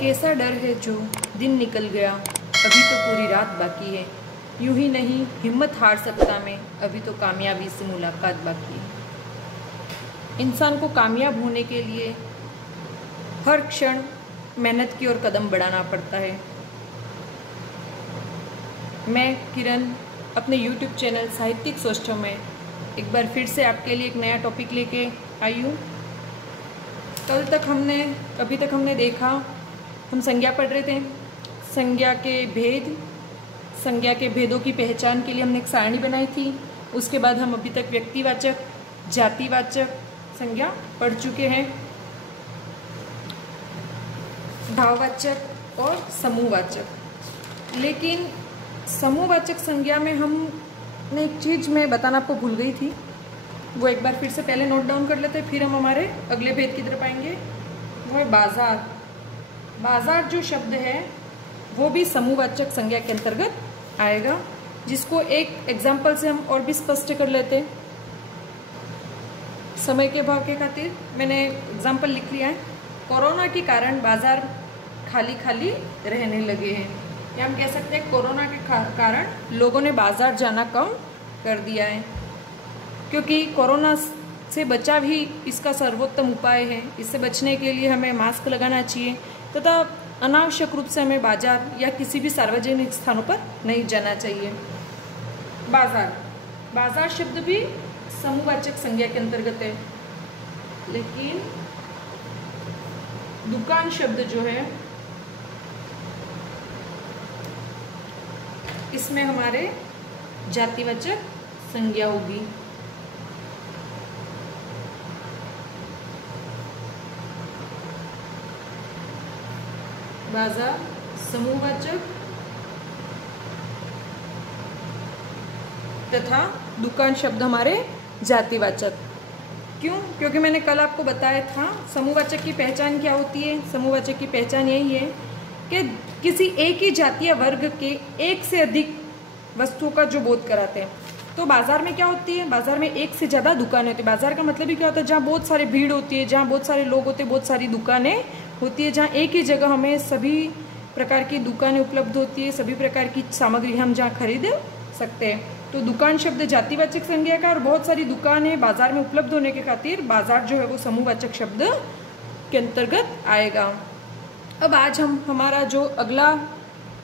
कैसा डर है जो दिन निकल गया, अभी तो पूरी रात बाकी है। यूं ही नहीं हिम्मत हार सकता मैं, अभी तो कामयाबी से मुलाकात बाकी है। इंसान को कामयाब होने के लिए हर क्षण मेहनत की ओर कदम बढ़ाना पड़ता है। मैं किरण अपने YouTube चैनल साहित्यिक सोचों में एक बार फिर से आपके लिए एक नया टॉपिक लेके आई हूँ। अभी तक हमने देखा, हम संज्ञा पढ़ रहे थे। संज्ञा के भेदों की पहचान के लिए हमने एक सारणी बनाई थी। उसके बाद हम अभी तक व्यक्तिवाचक, जातिवाचक संज्ञा पढ़ चुके हैं, भाववाचक और समूहवाचक। लेकिन समूहवाचक संज्ञा में हमने एक चीज़ मैं बताना आपको भूल गई थी, वो एक बार फिर से पहले नोट डाउन कर लेते, फिर हम हमारे अगले भेद की तरफ आएंगे। वो है बाजार। बाजार जो शब्द है वो भी समूहवाचक संज्ञा के अंतर्गत आएगा, जिसको एक एग्जाम्पल से हम और भी स्पष्ट कर लेते। समय के अभाव के खातिर मैंने एग्जाम्पल लिख लिया है। कोरोना के कारण बाजार खाली खाली रहने लगे हैं, या हम कह सकते हैं कोरोना के कारण लोगों ने बाजार जाना कम कर दिया है, क्योंकि कोरोना से बचाव ही इसका सर्वोत्तम उपाय है। इससे बचने के लिए हमें मास्क लगाना चाहिए तथा अनावश्यक रूप से हमें बाजार या किसी भी सार्वजनिक स्थानों पर नहीं जाना चाहिए। बाजार शब्द भी समूहवाचक संज्ञा के अंतर्गत है, लेकिन दुकान शब्द जो है इसमें हमारे जातिवाचक संज्ञा होगी। बाजार समूहवाचक तथा दुकान शब्द हमारे जातिवाचक। क्यों? क्योंकि मैंने कल आपको बताया था समूहवाचक की पहचान क्या होती है। समूहवाचक की पहचान यही है कि किसी एक ही जाति या वर्ग के एक से अधिक वस्तुओं का जो बोध कराते हैं। तो बाजार में क्या होती है? बाजार में एक से ज़्यादा दुकानें होती है। बाजार का मतलब ही क्या होता है? जहाँ बहुत सारी भीड़ होती है, जहाँ बहुत सारे लोग होते हैं, बहुत सारी दुकानें होती है, जहाँ एक ही जगह हमें सभी प्रकार की दुकानें उपलब्ध होती है, सभी प्रकार की सामग्री हम जहाँ खरीद सकते हैं। तो दुकान शब्द जातिवाचक संज्ञा का, और बहुत सारी दुकानें बाजार में उपलब्ध होने के खातिर बाजार जो है वो समूहवाचक शब्द के अंतर्गत आएगा। अब आज हम हमारा जो अगला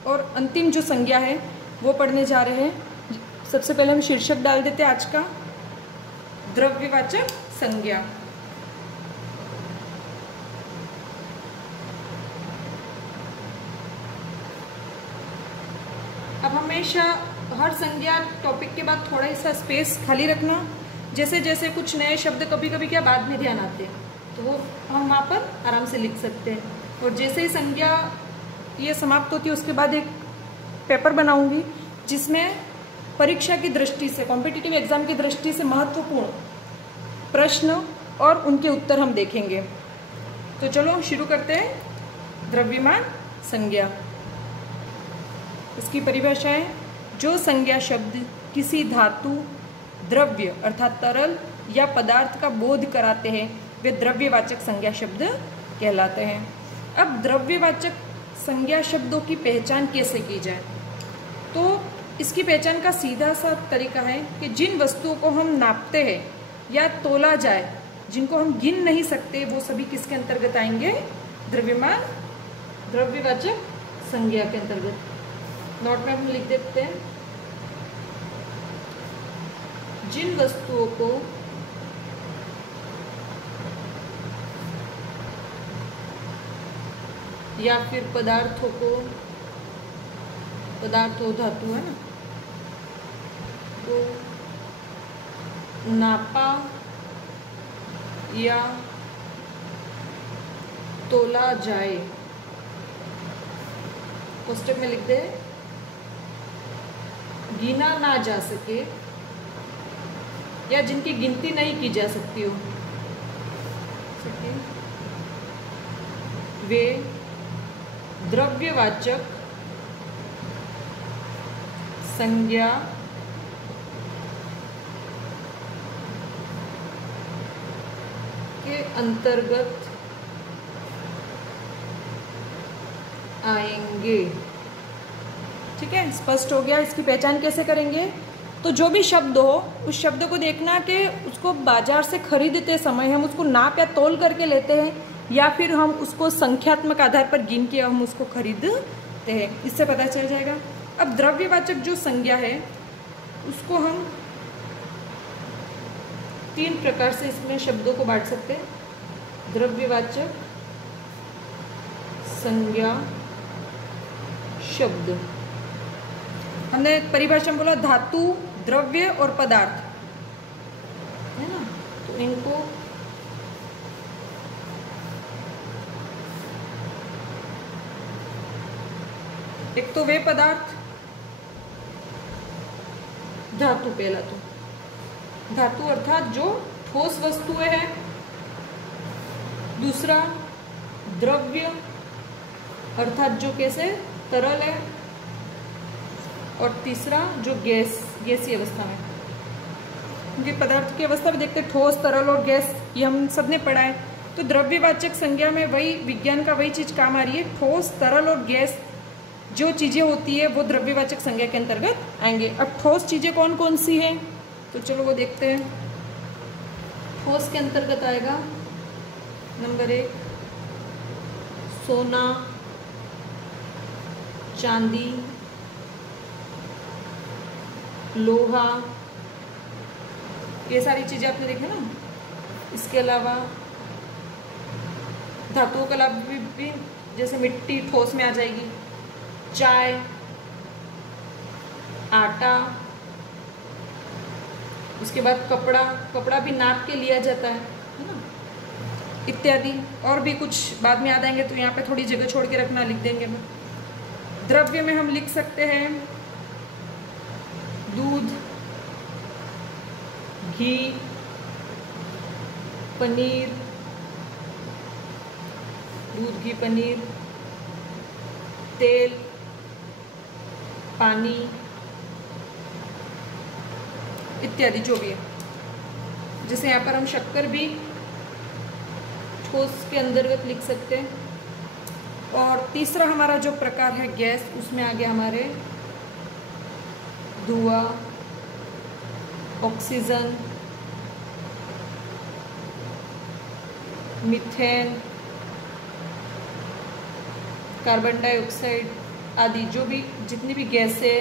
और अंतिम जो संज्ञा है वो पढ़ने जा रहे हैं। सबसे पहले हम शीर्षक डाल देते हैं आज का, द्रव्यवाचक संज्ञा। अब हमेशा हर संज्ञा टॉपिक के बाद थोड़ा सा स्पेस खाली रखना। जैसे जैसे कुछ नए शब्द कभी कभी क्या बाद में ध्यान आते हैं, तो वो हम वहाँ पर आराम से लिख सकते हैं। और जैसे ही संज्ञा ये समाप्त होती है उसके बाद एक पेपर बनाऊंगी जिसमें परीक्षा की दृष्टि से, कॉम्पिटिटिव एग्जाम की दृष्टि से महत्वपूर्ण प्रश्न और उनके उत्तर हम देखेंगे। तो चलो शुरू करते हैं। द्रव्यमान संज्ञा, इसकी परिभाषा है, जो संज्ञा शब्द किसी धातु, द्रव्य अर्थात तरल या पदार्थ का बोध कराते हैं वे द्रव्यवाचक संज्ञा शब्द कहलाते हैं। अब द्रव्यवाचक संज्ञा शब्दों की पहचान कैसे की जाए? तो इसकी पहचान का सीधा सा तरीका है कि जिन वस्तुओं को हम नापते हैं या तोला जाए, जिनको हम गिन नहीं सकते, वो सभी किसके अंतर्गत आएंगे? द्रव्यवाचक संज्ञा के अंतर्गत। नोट में हम लिख देते हैं, जिन वस्तुओं को या फिर पदार्थों को, पदार्थों धातु है ना, तो नापा या तोला जाए, पुस्तक में लिख दे, गिना ना जा सके या जिनकी गिनती नहीं की जा सकती हो, वे द्रव्यवाचक संज्ञा के अंतर्गत आएंगे। ठीक है, स्पष्ट हो गया। इसकी पहचान कैसे करेंगे? तो जो भी शब्द हो उस शब्द को देखना कि उसको बाजार से खरीदते समय हम उसको नाप या तोल करके लेते हैं या फिर हम उसको संख्यात्मक आधार पर गिन के हम उसको खरीदते हैं, इससे पता चल जाएगा। अब द्रव्यवाचक जो संज्ञा है उसको हम 3 प्रकार से इसमें शब्दों को बांट सकते हैं। द्रव्यवाचक संज्ञा शब्द, हमने परिभाषा में बोला धातु, द्रव्य और पदार्थ, है ना। तो इनको एक तो वे पदार्थ, धातु, पहला तो धातु अर्थात जो ठोस वस्तुएं हैं। दूसरा द्रव्य अर्थात जो कैसे तरल है। और तीसरा जो गैसीय अवस्था में, क्योंकि पदार्थ की अवस्था में देखते ठोस, तरल और गैस, ये हम सब ने पढ़ा है। तो द्रव्यवाचक संज्ञा में वही विज्ञान का वही चीज काम आ रही है। ठोस, तरल और गैस जो चीजें होती है वो द्रव्यवाचक संज्ञा के अंतर्गत आएंगे। अब ठोस चीजें कौन कौन सी हैं, तो चलो वो देखते हैं। ठोस के अंतर्गत आएगा नंबर 1 सोना, चांदी, लोहा, ये सारी चीजें आपने देखी ना। इसके अलावा धातुओं का लाभ भी जैसे मिट्टी ठोस में आ जाएगी, चाय, आटा, उसके बाद कपड़ा भी नाप के लिया जाता है ना, इत्यादि। और भी कुछ बाद में याद आएंगे तो यहाँ पे थोड़ी जगह छोड़ के रखना, लिख देंगे मैं। द्रव्य में हम लिख सकते हैं दूध, घी, पनीर, दूध, घी, पनीर, तेल, पानी इत्यादि जो भी है। जैसे यहाँ पर हम शक्कर भी ठोस के अंतर्गत लिख सकते हैं। और तीसरा हमारा जो प्रकार है गैस, उसमें आ गया हमारे धुआं, ऑक्सीजन, मीथेन, कार्बन डाइऑक्साइड आदि, जो भी जितनी भी गैस है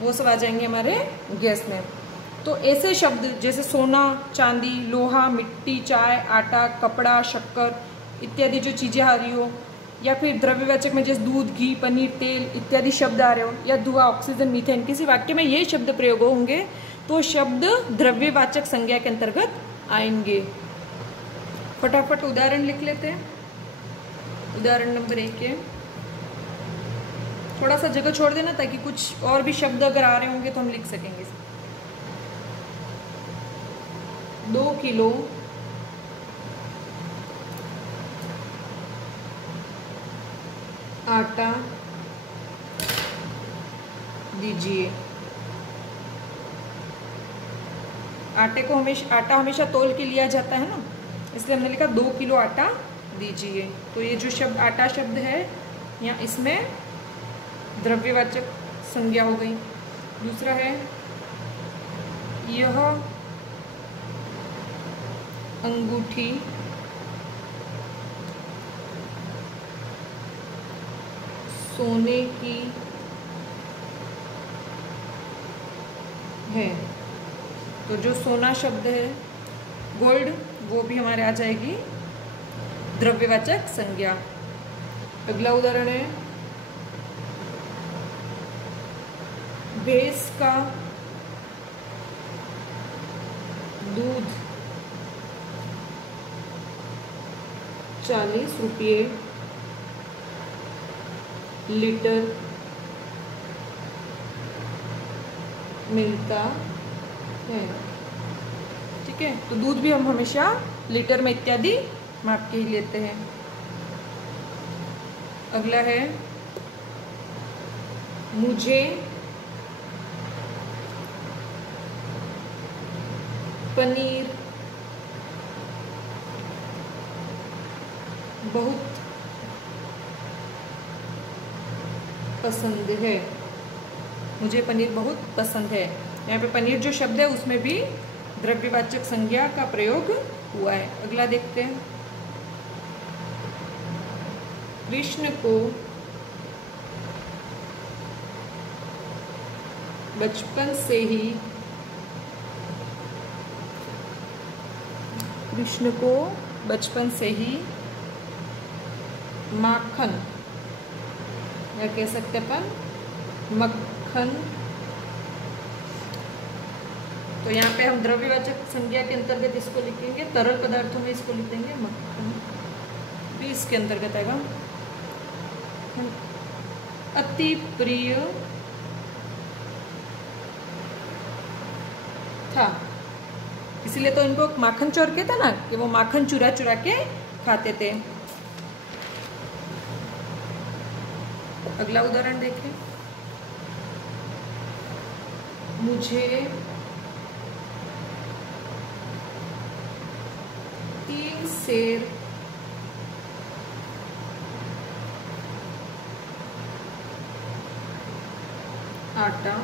वो सब आ जाएंगे हमारे गैस में। तो ऐसे शब्द जैसे सोना, चांदी, लोहा, मिट्टी, चाय, आटा, कपड़ा, शक्कर इत्यादि जो चीज़ें आ रही हो, या फिर द्रव्यवाचक में जैसे दूध, घी, पनीर, तेल इत्यादि शब्द आ रहे हो, या धुआं, ऑक्सीजन, मीथेन, किसी वाक्य में ये शब्द प्रयोग होंगे तो शब्द द्रव्यवाचक संज्ञा के अंतर्गत आएंगे। फटाफट उदाहरण लिख लेते हैं। उदाहरण नंबर 1 है, थोड़ा सा जगह छोड़ देना ताकि कुछ और भी शब्द अगर आ रहे होंगे तो हम लिख सकेंगे। 2 किलो आटा दीजिए। आटा हमेशा तोल के लिया जाता है ना, इसलिए हमने लिखा 2 किलो आटा दीजिए। तो ये जो शब्द आटा शब्द है यहाँ, इसमें द्रव्यवाचक संज्ञा हो गई। दूसरा है यह अंगूठी सोने की है। तो जो सोना शब्द है गोल्ड, वो भी हमारे आ जाएगी द्रव्यवाचक संज्ञा। अगला उदाहरण है भैंस का दूध 40 रुपये लीटर मिलता है। ठीक है, तो दूध भी हम हमेशा लीटर में इत्यादि माप के ही लेते हैं। अगला है मुझे पनीर बहुत पसंद है, मुझे पनीर बहुत पसंद है। यहाँ पे पनीर जो शब्द है उसमें भी द्रव्यवाचक संज्ञा का प्रयोग हुआ है। अगला देखते हैं। कृष्ण को बचपन से ही, कृष्ण को बचपन से ही माखन, या कह सकते अपन मक्खन, तो यहाँ पे हम द्रव्यवाचक संज्ञा के अंतर्गत इसको लिखेंगे, तरल पदार्थों में इसको लिखेंगे मक्खन, भी इसके अंतर्गत आएगा। अति प्रिय था, इसीलिए तो इनको माखन चोर कहते ना, कि वो माखन चुरा चुरा के खाते थे। अगला उदाहरण देखें। मुझे 3 सेर आटा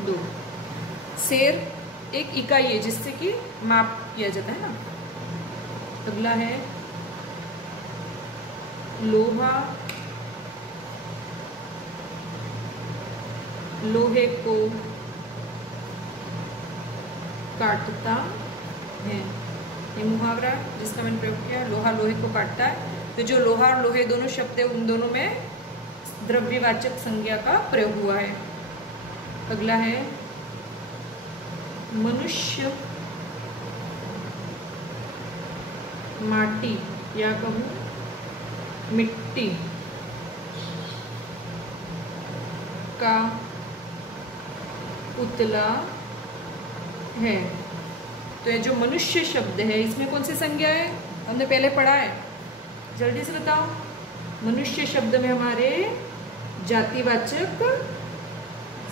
दो। सेर एक इकाई है जिससे कि माप किया जाता है ना। अगला है लोहा, लोहे को काटता है, ये मुहावरा जिसका मैंने प्रयोग किया, लोहा लोहे को काटता है। तो जो लोहा और लोहे दोनों शब्द है उन दोनों में द्रव्यवाचक संज्ञा का प्रयोग हुआ है। अगला है मनुष्य माटी, या कहूँ मिट्टी का पुतला है। तो ये जो मनुष्य शब्द है इसमें कौन सी संज्ञा है, हमने पहले पढ़ा है, जल्दी से बताओ। मनुष्य शब्द में हमारे जातिवाचक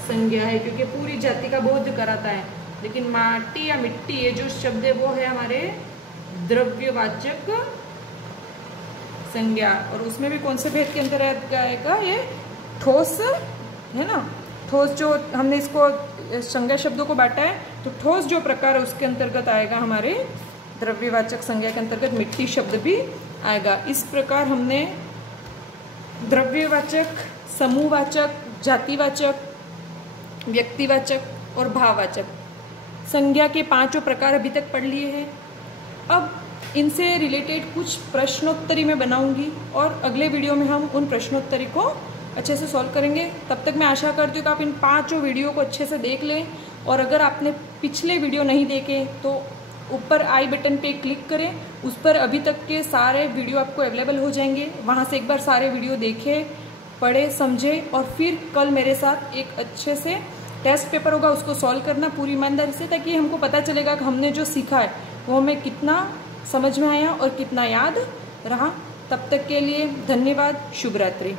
संज्ञा है, क्योंकि पूरी जाति का बोध कराता है। लेकिन माटी या मिट्टी ये जो शब्द है वो है हमारे द्रव्यवाचक संज्ञा, और उसमें भी कौन से भेद के अंतर्गत आएगा, ये ठोस है ना। ठोस जो हमने इसको संज्ञा शब्दों को बांटा है, तो ठोस जो प्रकार है उसके अंतर्गत आएगा हमारे द्रव्यवाचक संज्ञा के अंतर्गत मिट्टी शब्द भी आएगा। इस प्रकार हमने द्रव्यवाचक, समूहवाचक, जातिवाचक, व्यक्तिवाचक और भाववाचक संज्ञा के 5 प्रकार अभी तक पढ़ लिए हैं। अब इनसे रिलेटेड कुछ प्रश्नोत्तरी मैं बनाऊंगी और अगले वीडियो में हम उन प्रश्नोत्तरी को अच्छे से सॉल्व करेंगे। तब तक मैं आशा करती हूँ कि आप इन 5 वीडियो को अच्छे से देख लें, और अगर आपने पिछले वीडियो नहीं देखे तो ऊपर आई बटन पे क्लिक करें, उस पर अभी तक के सारे वीडियो आपको अवेलेबल हो जाएंगे। वहाँ से एक बार सारे वीडियो देखें, पढ़े, समझे, और फिर कल मेरे साथ एक अच्छे से टेस्ट पेपर होगा, उसको सॉल्व करना पूरी ईमानदारी से, ताकि हमको पता चलेगा कि हमने जो सीखा है वो हमें कितना समझ में आया और कितना याद रहा। तब तक के लिए धन्यवाद। शुभ रात्रि।